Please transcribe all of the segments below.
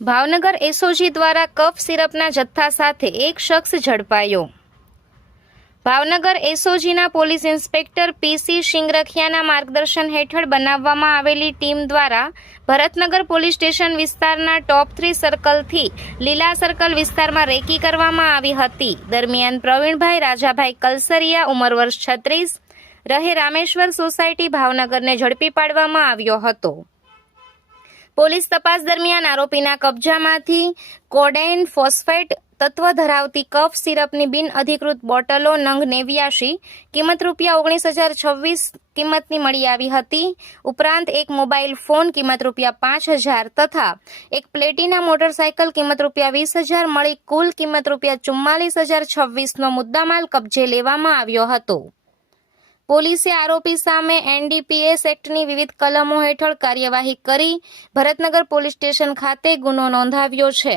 Bhavnagar SOG દ્વારા કફ સિરપના જથ્થા સાથે એક શખ્સ ઝડપાયો। ભાવનગર એસઓજીના પોલીસ ઇન્સ્પેક્ટર પીસી શિંગરખિયાના માર્ગદર્શન હેઠળ બનાવવામાં આવેલી ટીમ દ્વારા ભરતનગર પોલીસ સ્ટેશન વિસ્તારના ટોપ 3 સર્કલથી લીલા સર્કલ વિસ્તારમાં રેકી કરવામાં આવી હતી। દરમિયાન પ્રવીણભાઈ રાજાભાઈ કલસરિયા ઉંમર વર્ષ 36 રહે રામેશ્વર સોસાયટી ભાવનગરને ઝડપી પાડવામાં આવ્યો હતો। પોલીસ તપાસ દરમિયાન આરોપીના કબજામાંથી કોડેઇન ફોસ્ફેટ તત્વ ધરાવતી કફ સિરપની બિન અધિકૃત બોટલો નંગ 89 કિંમત રૂપિયા 19,026 કિંમતની મળી આવી હતી। ઉપરાંત એક મોબાઈલ ફોન કિંમત રૂપિયા 5,000 તથા એક પ્લેટિના મોટરસાયકલ કિંમત રૂપિયા 20,000 મળી કુલ કિંમત રૂપિયા 44,026નો મુદ્દામાલ કબજે લેવામાં આવ્યો હતો। પોલીસે આરોપી સામે એનડીપીએસ એક્ટની વિવિધ કલમો હેઠળ કાર્યવાહી કરી ભરતનગર પોલીસ સ્ટેશન ખાતે ગુનો નોંધાવ્યો છે।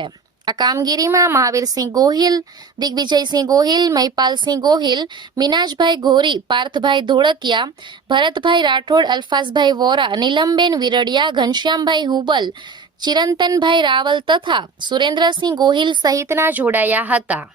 આ કામગીરીમાં મહાવીરસિંહ ગોહિલ, દિગ્વિજયસિંહ ગોહિલ, મહિપાલસિંહ ગોહિલ, મિનાજભાઈ ઘોરી, પાર્થભાઈ ધોળકિયા, ભરતભાઈ રાઠોડ, અલ્ફાઝભાઈ વોરા, નીલમબેન વિરડિયા, ઘનશ્યામભાઈ હુબલ, ચિરંતનભાઈ રાવલ તથા સુરેન્દ્રસિંહ ગોહિલ સહિતના જોડાયા હતા।